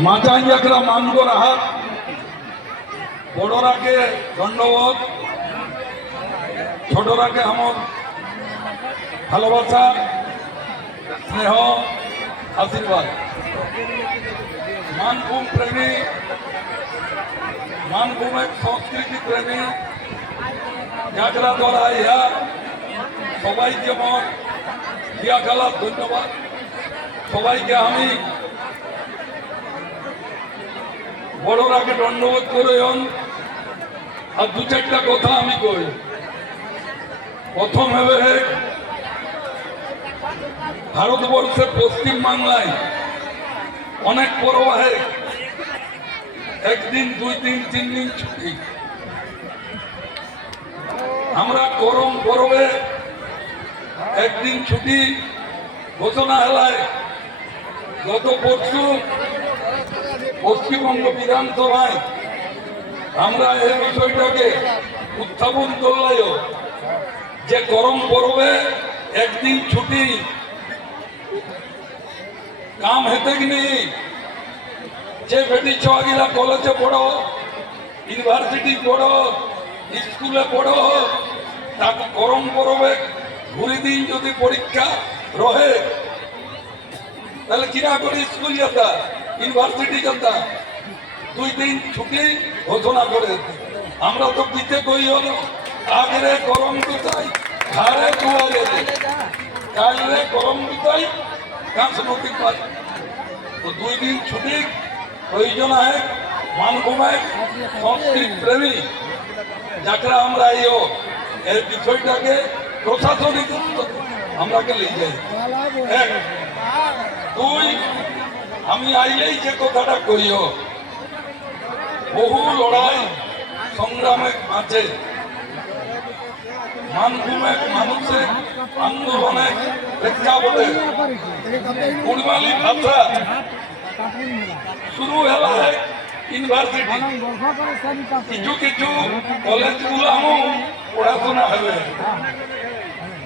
মাচাইয়াকরা মানব রাহাত বড়রাকে দণ্ডবোধ, ছোটরাকে আমার ভালোবাসা স্নেহ আশীর্বাদ। মানভূম প্রেমী, মানভূমের সংস্কৃতি প্রেমী যারা দ্বারা ইহা সবাইকে আমার দিয়া খেলার ধন্যবাদ। সবাইকে আমি বড়রাকে দণ্ডবোধ করে আর দু চারটা কথা আমি কই। প্রথম হবে ভারতবর্ষের পশ্চিম বাংলায় অনেক পরব হয়, একদিন দুই দিন তিন দিন ছুটি। আমরা করম পরবে একদিন ছুটি ঘোষণা হেলায় গত পরশু পশ্চিমবঙ্গ বিধানসভায় আমরা এই বিষয়টাকে উত্থাপন করলাম যে করম পরবে একদিন ছুটি কাম হেতে কি নেই। যে বেটি ছুয়াগুলা কলেজে পড়ো, ইউনিভার্সিটি পড়ো, স্কুলে পড়ো, তাকে করম পরবে ঘুরি দিন যদি পরীক্ষা রহে তাহলে কিনা করে স্কুল যেতা, ইউনিভার্সিটি যেতা, দুই দিন ছুটি ঘোষণা করে। আমরা তো দিতে কই হলো আগরে গরম দুটাই ঘরে দুয়ারে কালরে গরম দুটাই সাংস্কৃতিক পাই। তো দুই দিন ছুটি প্রয়োজন হয় মানভূমের সংস্কৃতি প্রেমী যারা আমরা এই বিষয়টাকে প্রশাসনিক আমরাকে নিয়ে যাই। এক দুই, আমি আইলেই যে কথাটা কইও, বহু লড়াই সংগ্রামের মাঝে মানভূমের মানুষের আন্দোলনের প্রেক্ষাপটে কুড়মালি ভাষা শুরু হলায় ইউনিভার্সিটি, কিছু কিছু কলেজগুলো পড়াশোনা হবে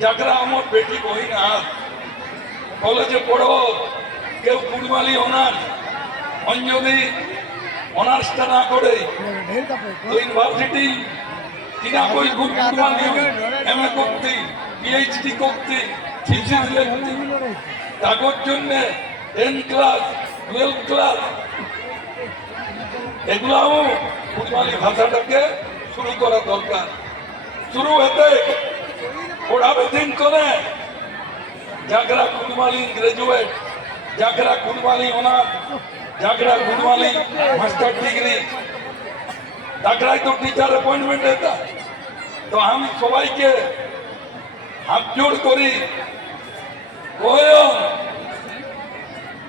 যারা আমার বেটি বহিন হাত কলেজে পড়ো, কেউ কুড়মালি অনার্স, অঞ্জলি অনার্সটা না করে ইউনিভার্সিটি কিনা কই কুড়মালি এমএ করতে, পিএইচডি করতে, থিসিস লিখতে, তার জন্য 10 ক্লাস 12 ক্লাস এগুলাও কুড়মালি ভাষাটাকে শুরু করা দরকার। শুরু হতে পড়াবে দিন করে যারা কুড়মালি গ্রাজুয়েট, যারা কুড়মালি অনার্স, যারা কুড়মালি মাস্টার ডিগ্রি, তারাই তো টিচার অ্যাপয়েন্টমেন্ট এটা। তো আমি সবাইকে হাত জোড় করি,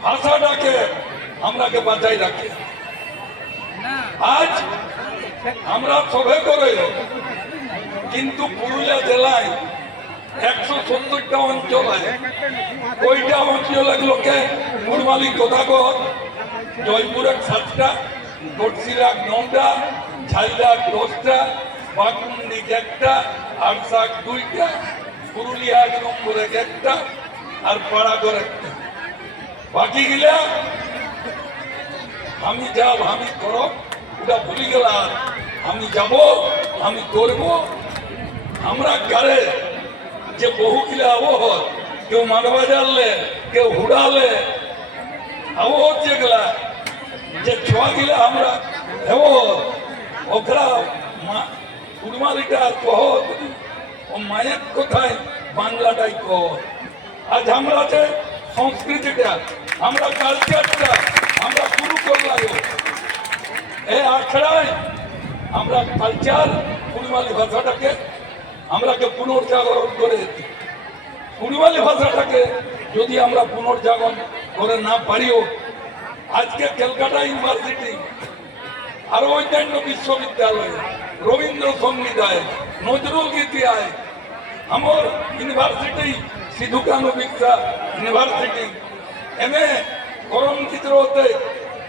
ভাষাটাকে আমরাকে বাঁচাই রাখি। আজ আমরা সবে করে কিন্তু পুরুলিয়া জেলায় 170টা অঞ্চল আছে। ওইটা অঞ্চলগুলোকে কুড়মালি কথাগত, জয়পুরের 7টা, গড়শিলা 9টা, ঝাইলা 10টা, বাঘমুন্ডি 1টা, আরসাক 2টা, পুরুলিয়া 1 নম্বরে 1টা, আর পাড়াগড় 1টা। বাকি গিলা আমি যাব, আমি করো, ওটা ভুলি গেলাম। আমি যাব, আমি করব। আমরা গাড়ে যে বহু গিলা আবহাওয়া, কেউ মানবা জানলে, কেউ হুড়ালে আবহাওয়া যেগুলা যে ছোঁয়া গিলা আমরা হেব ওরা কুড়মালিটা কহ, ও মায়ের কোথায় বাংলাটাই কহ। আজ আমরা যে সংস্কৃতিটা, আমরা কালচারটা আমরা শুরু করলাম এই আখড়ায়। আমরা কালচার কুড়মালি ভাষাটাকে আমরাকে পুনর্জাগরণ করে, কুড়মালি ভাষাটাকে যদি আমরা পুনর্জাগরণ করে না পারিও, আজকে ক্যালকাটা ইউনিভার্সিটি আরো অন্যান্য বিশ্ববিদ্যালয়, রবীন্দ্র সংগীতায়, নজরুল গীতিয়ায়, আমার university Sidhu Kanhu Birsa university, MA Karam চিত্র হতে,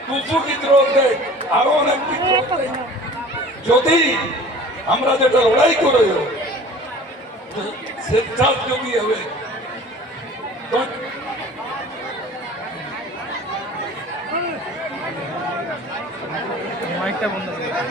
টুসু চিত্র হতে, আরো অনেক চিত্র হতে। যদি আমরা যেটা লড়াই করে স্বেচ্ছার যদি হবে, তো মাইকটা বন্ধ করে দাও।